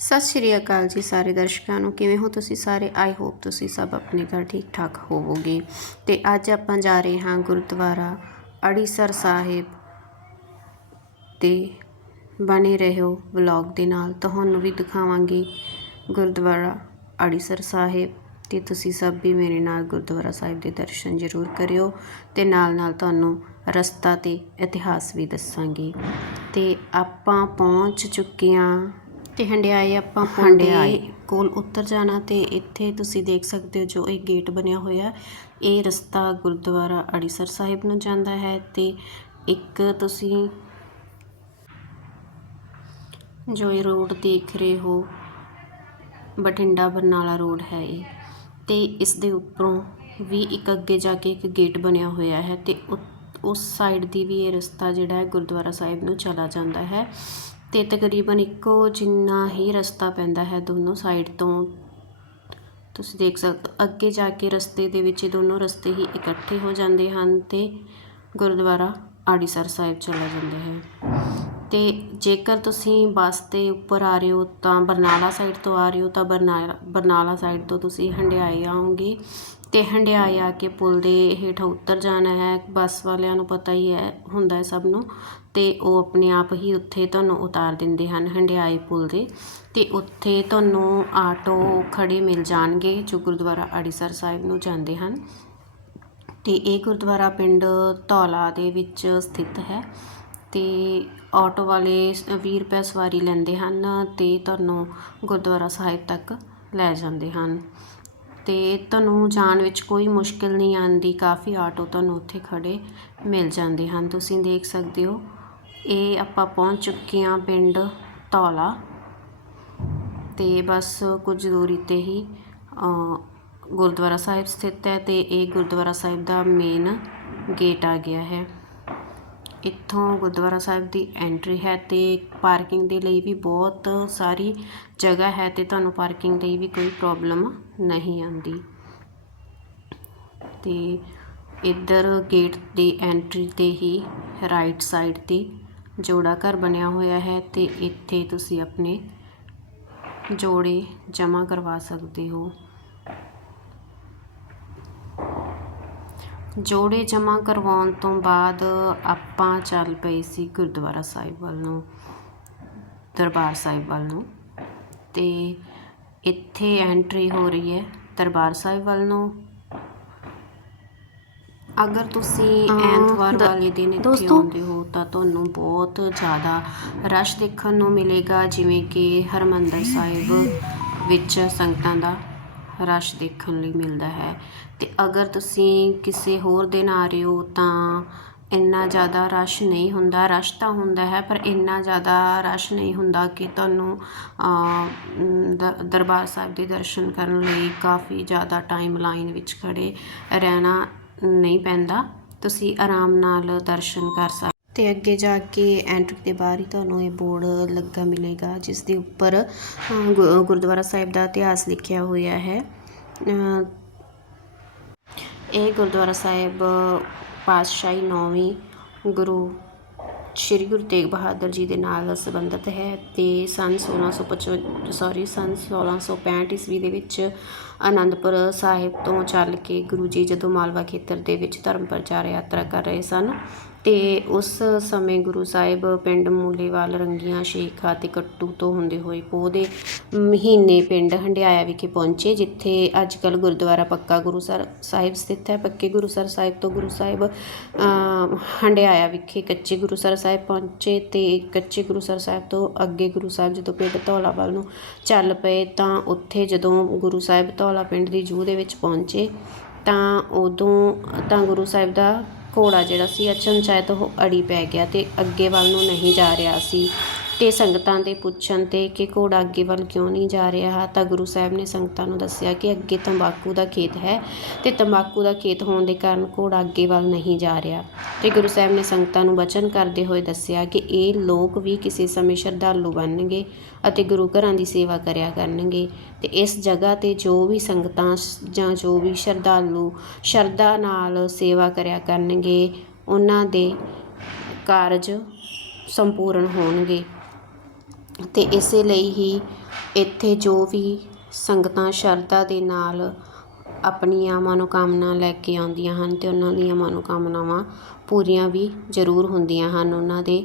ਸਤਿ ਸ਼੍ਰੀ ਅਕਾਲ ਜੀ ਸਾਰੇ ਦਰਸ਼ਕਾਂ ਨੂੰ। ਕਿਵੇਂ ਹੋ ਤੁਸੀਂ ਸਾਰੇ? ਆਈ ਹੋਪ ਤੁਸੀਂ ਸਭ ਆਪਣੇ ਘਰ ਠੀਕ ਠਾਕ ਹੋਵੋਗੇ। ਤੇ ਅੱਜ ਆਪਾਂ ਜਾ ਰਹੇ ਹਾਂ ਗੁਰਦੁਆਰਾ ਅੜੀਸਰ ਸਾਹਿਬ ਤੇ ਬਣੇ ਰਹੋ ਵਲੌਗ ਦੇ ਨਾਲ। ਤੁਹਾਨੂੰ ਵੀ ਦਿਖਾਵਾਂਗੇ ਗੁਰਦੁਆਰਾ ਅੜੀਸਰ ਸਾਹਿਬ ਤੇ ਤੁਸੀਂ ਸਭ ਵੀ ਮੇਰੇ ਨਾਲ ਗੁਰਦੁਆਰਾ ਸਾਹਿਬ ਦੇ ਦਰਸ਼ਨ ਜ਼ਰੂਰ ਕਰਿਓ ਤੇ ਨਾਲ ਨਾਲ ਤੁਹਾਨੂੰ ਰਸਤਾ ਤੇ ਇਤਿਹਾਸ ਵੀ ਦੱਸਾਂਗੇ। ਤੇ ਆਪਾਂ ਪਹੁੰਚ ਚੁੱਕੇ ਹਾਂ ਤੇ ਹੰਡਿਆਏ ਆਪਾਂ ਹੰਡਿਆਏ। ਕੋਲ ਉੱਤਰ ਜਾਣਾ ਤੇ ਇੱਥੇ ਤੁਸੀਂ ਦੇਖ ਸਕਦੇ ਹੋ ਜੋ ਇਹ ਗੇਟ ਬਣਿਆ ਹੋਇਆ ਇਹ ਰਸਤਾ ਗੁਰਦੁਆਰਾ ਅੜੀਸਰ ਸਾਹਿਬ ਨੂੰ ਜਾਂਦਾ ਹੈ ਤੇ ਇੱਕ ਤੁਸੀਂ ਜੋ ਇਹ ਰੋਡ ਦੇਖ ਰਹੇ ਹੋ ਬਠਿੰਡਾ ਬਰਨਾਲਾ ਰੋਡ ਹੈ ਇਹ ਤੇ ਇਸ ਦੇ ਉੱਪਰੋਂ ਵੀ ਇੱਕ ਅੱਗੇ ਜਾ ਕੇ ਇੱਕ ਗੇਟ ਬਣਿਆ ਹੋਇਆ ਹੈ ਤੇ ਉਸ ਸਾਈਡ ਦੀ ਵੀ ਇਹ ਰਸਤਾ ਜਿਹੜਾ ਹੈ ਗੁਰਦੁਆਰਾ ਸਾਹਿਬ ਨੂੰ ਚਲਾ ਜਾਂਦਾ ਹੈ। ਅਤੇ ਤਕਰੀਬਨ ਇੱਕੋ ਜਿੰਨਾ ਹੀ ਰਸਤਾ ਪੈਂਦਾ ਹੈ ਦੋਨੋਂ ਸਾਈਡ ਤੋਂ। ਤੁਸੀਂ ਦੇਖ ਸਕਦੇ ਹੋ, ਅੱਗੇ ਜਾ ਕੇ ਰਸਤੇ ਦੇ ਵਿੱਚ ਦੋਨੋਂ ਰਸਤੇ ਹੀ ਇਕੱਠੇ ਹੋ ਜਾਂਦੇ ਹਨ ਅਤੇ ਗੁਰਦੁਆਰਾ ਆੜੀਸਰ ਸਾਹਿਬ ਚਲਾ ਜਾਂਦਾ ਹੈ। ਤੇ ਜੇਕਰ ਤੁਸੀਂ ਬੱਸ ਦੇ ਉੱਪਰ ਆ ਰਹੇ ਹੋ ਤਾਂ ਬਰਨਾਲਾ ਸਾਈਡ ਤੋਂ ਆ ਰਹੇ ਹੋ ਤਾਂ ਬਰਨਾਲਾ ਬਰਨਾਲਾ ਸਾਈਡ ਤੋਂ ਤੁਸੀਂ ਹੰਡਿਆਏ ਆਓਗੇ ਅਤੇ ਹੰਡਿਆਏ ਆ ਕੇ ਪੁਲ ਦੇ ਹੇਠਾਂ ਉੱਤਰ ਜਾਣਾ ਹੈ। ਬੱਸ ਵਾਲਿਆਂ ਨੂੰ ਪਤਾ ਹੀ ਹੈ, ਹੁੰਦਾ ਹੈ ਸਭ ਨੂੰ ਅਤੇ ਉਹ ਆਪਣੇ ਆਪ ਹੀ ਉੱਥੇ ਤੁਹਾਨੂੰ ਉਤਾਰ ਦਿੰਦੇ ਹਨ ਹੰਡਿਆਏ ਪੁਲ ਦੇ ਅਤੇ ਉੱਥੇ ਤੁਹਾਨੂੰ ਆਟੋ ਖੜੇ ਮਿਲ ਜਾਣਗੇ ਜੋ ਗੁਰਦੁਆਰਾ ਅੜੀਸਰ ਸਾਹਿਬ ਨੂੰ ਜਾਂਦੇ ਹਨ। ਅਤੇ ਇਹ ਗੁਰਦੁਆਰਾ ਪਿੰਡ ਧੌਲਾ ਦੇ ਵਿੱਚ ਸਥਿਤ ਹੈ। ਅਤੇ ਆਟੋ ਵਾਲੇ ਵੀਹ ਰੁਪਏ ਸਵਾਰੀ ਲੈਂਦੇ ਹਨ ਅਤੇ ਤੁਹਾਨੂੰ ਗੁਰਦੁਆਰਾ ਸਾਹਿਬ ਤੱਕ ਲੈ ਜਾਂਦੇ ਹਨ। ਅਤੇ ਤੁਹਾਨੂੰ ਜਾਣ ਵਿੱਚ ਕੋਈ ਮੁਸ਼ਕਿਲ ਨਹੀਂ ਆਉਂਦੀ ਕਾਫੀ ਆਟੋ ਤੁਹਾਨੂੰ ਉੱਥੇ ਖੜ੍ਹੇ ਮਿਲ ਜਾਂਦੇ ਹਨ। ਤੁਸੀਂ ਦੇਖ ਸਕਦੇ ਹੋ, ਇਹ ਆਪਾਂ ਪਹੁੰਚ ਚੁੱਕੇ ਹਾਂ ਪਿੰਡ ਧੌਲਾ। ਅਤੇ ਬਸ ਕੁਝ ਦੂਰੀ ਤੇ ਹੀ ਗੁਰਦੁਆਰਾ ਸਾਹਿਬ ਸਥਿਤ ਹੈ ਅਤੇ ਇਹ ਗੁਰਦੁਆਰਾ ਸਾਹਿਬ ਦਾ ਮੇਨ ਗੇਟ ਆ ਗਿਆ ਹੈ। ਇੱਥੋਂ ਗੁਰਦੁਆਰਾ ਸਾਹਿਬ ਦੀ ਐਂਟਰੀ ਹੈ ਅਤੇ ਪਾਰਕਿੰਗ ਦੇ ਲਈ ਵੀ ਬਹੁਤ ਸਾਰੀ ਜਗ੍ਹਾ ਹੈ ਅਤੇ ਤੁਹਾਨੂੰ ਪਾਰਕਿੰਗ ਲਈ ਵੀ ਕੋਈ ਪ੍ਰੋਬਲਮ ਨਹੀਂ ਆਉਂਦੀ। ਅਤੇ ਇੱਧਰ ਗੇਟ ਦੀ ਐਂਟਰੀ ਤੇ ਹੀ ਰਾਈਟ ਸਾਈਡ ਤੇ ਜੋੜਾ ਘਰ ਬਣਿਆ ਹੋਇਆ ਹੈ ਅਤੇ ਇੱਥੇ ਤੁਸੀਂ ਆਪਣੇ ਜੋੜੇ ਜਮ੍ਹਾਂ ਕਰਵਾ ਸਕਦੇ ਹੋ। ਜੋੜੇ ਜਮ੍ਹਾਂ ਕਰਵਾਉਣ ਤੋਂ ਬਾਅਦ ਆਪਾਂ ਚੱਲ ਪਏ ਸੀ ਗੁਰਦੁਆਰਾ ਸਾਹਿਬ ਵੱਲ ਨੂੰ ਦਰਬਾਰ ਸਾਹਿਬ ਵੱਲ ਨੂੰ। ਤੇ ਇੱਥੇ ਐਂਟਰੀ ਹੋ ਰਹੀ ਹੈ ਦਰਬਾਰ ਸਾਹਿਬ ਵੱਲ ਨੂੰ। ਅਗਰ ਤੁਸੀਂ ਐਤਵਾਰ ਵਾਲੇ ਦਿਨ ਇੱਥੇ ਆਉਂਦੇ ਹੋ ਤਾਂ ਤੁਹਾਨੂੰ ਬਹੁਤ ਜ਼ਿਆਦਾ ਰਸ਼ ਦੇਖਣ ਨੂੰ ਮਿਲੇਗਾ ਜਿਵੇਂ ਕਿ ਹਰਮੰਦਰ ਸਾਹਿਬ ਵਿੱਚ ਸੰਗਤਾਂ ਦਾ ਰਸ਼ ਦੇਖਣ ਲਈ ਮਿਲਦਾ ਹੈ। ਅਤੇ ਅਗਰ ਤੁਸੀਂ ਕਿਸੇ ਹੋਰ ਦਿਨ ਆ ਰਹੇ ਹੋ ਤਾਂ ਇੰਨਾ ਜ਼ਿਆਦਾ ਰਸ਼ ਨਹੀਂ ਹੁੰਦਾ। ਰਸ਼ ਤਾਂ ਹੁੰਦਾ ਹੈ, ਪਰ ਇੰਨਾ ਜ਼ਿਆਦਾ ਰਸ਼ ਨਹੀਂ ਹੁੰਦਾ ਕਿ ਤੁਹਾਨੂੰ ਦ- ਦਰਬਾਰ ਸਾਹਿਬ ਦੇ ਦਰਸ਼ਨ ਕਰਨ ਲਈ ਕਾਫੀ ਜ਼ਿਆਦਾ ਟਾਈਮ ਲਾਈਨ ਵਿੱਚ ਖੜ੍ਹੇ ਰਹਿਣਾ ਨਹੀਂ ਪੈਂਦਾ। ਤੁਸੀਂ ਆਰਾਮ ਨਾਲ ਦਰਸ਼ਨ ਕਰ ਸਕਦੇ ਤੇ ਅੱਗੇ ਜਾ ਕੇ ਐਂਟਰੀ ਦੇ ਬਾਹਰ ਹੀ ਤੁਹਾਨੂੰ ਇਹ ਬੋਰਡ ਲੱਗਾ ਮਿਲੇਗਾ, ਜਿਸ ਦੇ ਉੱਪਰ ਗੁ- ਗੁਰਦੁਆਰਾ ਸਾਹਿਬ ਦਾ ਇਤਿਹਾਸ ਲਿਖਿਆ ਹੋਇਆ ਹੈ। ਇਹ ਗੁਰਦੁਆਰਾ ਸਾਹਿਬ ਪਾਤਸ਼ਾਹੀ ਨੌਵੀਂ ਗੁਰੂ ਸ਼੍ਰੀ ਗੁਰੂ ਤੇਗ ਬਹਾਦਰ ਜੀ ਦੇ ਨਾਲ ਸੰਬੰਧਿਤ ਹੈ ਤੇ ਸਨ 1655 ਸੌਰੀ ਸਨ 1665 ਈਸਵੀ ਦੇ ਵਿੱਚ ਆਨੰਦਪੁਰ ਸਾਹਿਬ ਤੋਂ ਚੱਲ ਕੇ ਗੁਰੂ ਜੀ ਜਦੋਂ ਮਾਲਵਾ ਖੇਤਰ ਦੇ ਵਿੱਚ ਧਰਮ ਪ੍ਰਚਾਰ ਯਾਤਰਾ ਕਰ ਰਹੇ ਸਨ ਤੇ ਉਸ ਸਮੇਂ ਗੁਰੂ ਸਾਹਿਬ ਪਿੰਡ ਮੂਲੇਵਾਲ ਰੰਗੀਆਂ ਸ਼ੇਖਾ ਤੇ ਕੱਟੂ ਤੋਂ ਹੁੰਦੇ ਹੋਏ ਪੋਹ ਦੇ ਮਹੀਨੇ ਪਿੰਡ ਹੰਡਿਆਇਆ ਵਿਖੇ ਪਹੁੰਚੇ, ਜਿੱਥੇ ਅੱਜ ਕੱਲ ਗੁਰਦੁਆਰਾ ਪੱਕਾ ਗੁਰੂਸਰ ਸਾਹਿਬ ਸਥਿਤ ਹੈ। ਪੱਕੇ ਗੁਰੂਸਰ ਸਾਹਿਬ ਤੋਂ ਗੁਰੂ ਸਾਹਿਬ ਹੰਡਿਆਇਆ ਵਿਖੇ ਕੱਚੇ ਗੁਰੂਸਰ ਸਾਹਿਬ ਪਹੁੰਚੇ ਤੇ ਕੱਚੇ ਗੁਰੂਸਰ ਸਾਹਿਬ ਤੋਂ ਅੱਗੇ ਗੁਰੂ ਸਾਹਿਬ ਜਦੋਂ ਪਿੰਡ ਧੌਲਾ ਵੱਲ ਨੂੰ ਚੱਲ ਪਏ ਤਾਂ ਉੱਥੇ ਜਦੋਂ ਗੁਰੂ ਸਾਹਿਬ ਧੌਲਾ ਪਿੰਡ ਦੀ ਜੂਹ ਦੇ ਵਿੱਚ ਪਹੁੰਚੇ ਤਾਂ ਉਦੋਂ ਤਾਂ ਗੁਰੂ ਸਾਹਿਬ ਦਾ ਘੋੜਾ ਜਿਹੜਾ ਸੀ ਅਚਨਚੇਤ ਉਹ ਅੜੀ ਪੈ ਗਿਆ ਅਤੇ ਅੱਗੇ ਵੱਲ ਨੂੰ ਨਹੀਂ ਜਾ ਰਿਹਾ ਸੀ। ਤੇ ਸੰਗਤਾਂ ਦੇ ਪੁੱਛਣ ਤੇ ਕਿ ਘੋੜਾ ਅੱਗੇ ਵੱਲ ਕਿਉਂ ਨਹੀਂ ਜਾ ਰਿਹਾ, ਤਾਂ ਗੁਰੂ ਸਾਹਿਬ ਨੇ ਸੰਗਤਾਂ ਨੂੰ ਦੱਸਿਆ ਕਿ ਅੱਗੇ ਤੰਬਾਕੂ ਦਾ ਖੇਤ ਹੈ ਤੇ ਤੰਬਾਕੂ ਦਾ ਖੇਤ ਹੋਣ ਦੇ ਕਾਰਨ ਘੋੜਾ ਅੱਗੇ ਵੱਲ ਨਹੀਂ ਜਾ ਰਿਹਾ। ਤੇ ਗੁਰੂ ਸਾਹਿਬ ਨੇ ਸੰਗਤਾਂ ਨੂੰ ਬਚਨ ਕਰਦੇ ਹੋਏ ਦੱਸਿਆ ਕਿ ਇਹ ਲੋਕ ਵੀ ਕਿਸੇ ਸਮੇਂ ਸ਼ਰਧਾਲੂ ਬਣਨਗੇ ਅਤੇ ਗੁਰੂ ਘਰਾਂ ਦੀ ਸੇਵਾ ਕਰਿਆ ਕਰਨਗੇ ਤੇ ਇਸ ਜਗ੍ਹਾ ਤੇ ਜੋ ਵੀ ਸੰਗਤਾਂ ਸ- ਜਾਂ ਜੋ ਵੀ ਸ਼ਰਧਾਲੂ ਸ਼ਰਧਾ ਨਾਲ ਸੇਵਾ ਕਰਿਆ ਕਰਨਗੇ, ਉਹਨਾਂ ਦੇ ਕਾਰਜ ਸੰਪੂਰਨ ਹੋਣਗੇ। ਅਤੇ ਇਸੇ ਲਈ ਹੀ ਇੱਥੇ ਜੋ ਵੀ ਸੰਗਤਾਂ ਸ਼ਰਧਾ ਦੇ ਨਾਲ ਆਪਣੀਆਂ ਮਨੋਕਾਮਨਾ ਲੈ ਕੇ ਆਉਂਦੀਆਂ ਹਨ ਅਤੇ ਉਹਨਾਂ ਦੀਆਂ ਮਨੋਕਾਮਨਾਵਾਂ ਪੂਰੀਆਂ ਵੀ ਜ਼ਰੂਰ ਹੁੰਦੀਆਂ ਹਨ। ਉਹਨਾਂ ਦੇ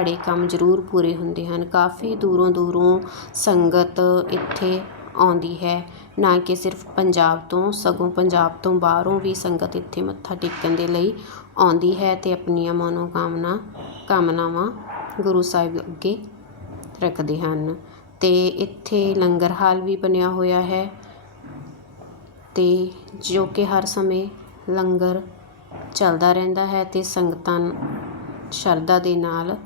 ਅੜੇ ਕੰਮ ਜ਼ਰੂਰ ਪੂਰੇ ਹੁੰਦੇ ਹਨ। ਕਾਫੀ ਦੂਰੋਂ ਦੂਰੋਂ ਸੰਗਤ ਇੱਥੇ ਆਉਂਦੀ ਹੈ। ਨਾ ਕਿ ਸਿਰਫ ਪੰਜਾਬ ਤੋਂ, ਸਗੋਂ ਪੰਜਾਬ ਤੋਂ ਬਾਹਰੋਂ ਵੀ ਸੰਗਤ ਇੱਥੇ ਮੱਥਾ ਟੇਕਣ ਦੇ ਲਈ ਆਉਂਦੀ ਹੈ ਅਤੇ ਆਪਣੀਆਂ ਮਨੋਕਾਮਨਾ, ਕਾਮਨਾਵਾਂ ਗੁਰੂ ਸਾਹਿਬ ਅੱਗੇ ਰੱਖਦੇ ਹਨ। ਤੇ ਇੱਥੇ ਲੰਗਰ ਹਾਲ ਵੀ ਬਣਿਆ ਹੋਇਆ ਹੈ। ਤੇ ਜੋ ਕਿ ਹਰ ਸਮੇਂ ਲੰਗਰ ਚੱਲਦਾ ਰਹਿੰਦਾ ਹੈ ਤੇ ਸੰਗਤਾਂ ਸ਼ਰਧਾ ਦੇ ਨਾਲ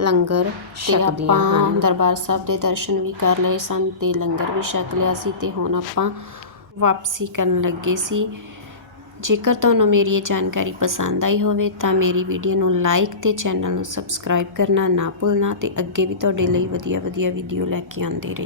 ਲੰਗਰ ਛਕਦੀਆਂ ਹਨ। ਦਰਬਾਰ ਸਾਹਿਬ ਦੇ ਦਰਸ਼ਨ ਵੀ ਕਰ ਲਏ ਸਨ ਤੇ ਲੰਗਰ ਵੀ ਛਕ ਲਿਆ ਸੀ ਤੇ ਹੁਣ ਆਪਾਂ ਵਾਪਸੀ ਕਰਨ ਲੱਗੇ ਸੀ। ਜੇਕਰ ਤੁਹਾਨੂੰ ਮੇਰੀ ਇਹ ਜਾਣਕਾਰੀ ਪਸੰਦ ਆਈ ਹੋਵੇ, ਤਾਂ ਮੇਰੀ ਵੀਡੀਓ ਨੂੰ ਲਾਈਕ ਤੇ ਚੈਨਲ ਨੂੰ ਸਬਸਕ੍ਰਾਈਬ ਕਰਨਾ ਨਾ ਭੁੱਲਣਾ ਤੇ ਅੱਗੇ ਵੀ ਤੁਹਾਡੇ ਲਈ ਵਧੀਆ ਵਧੀਆ ਵੀਡੀਓ ਲੈ ਕੇ ਆਉਂਦੇ ਰਹੀ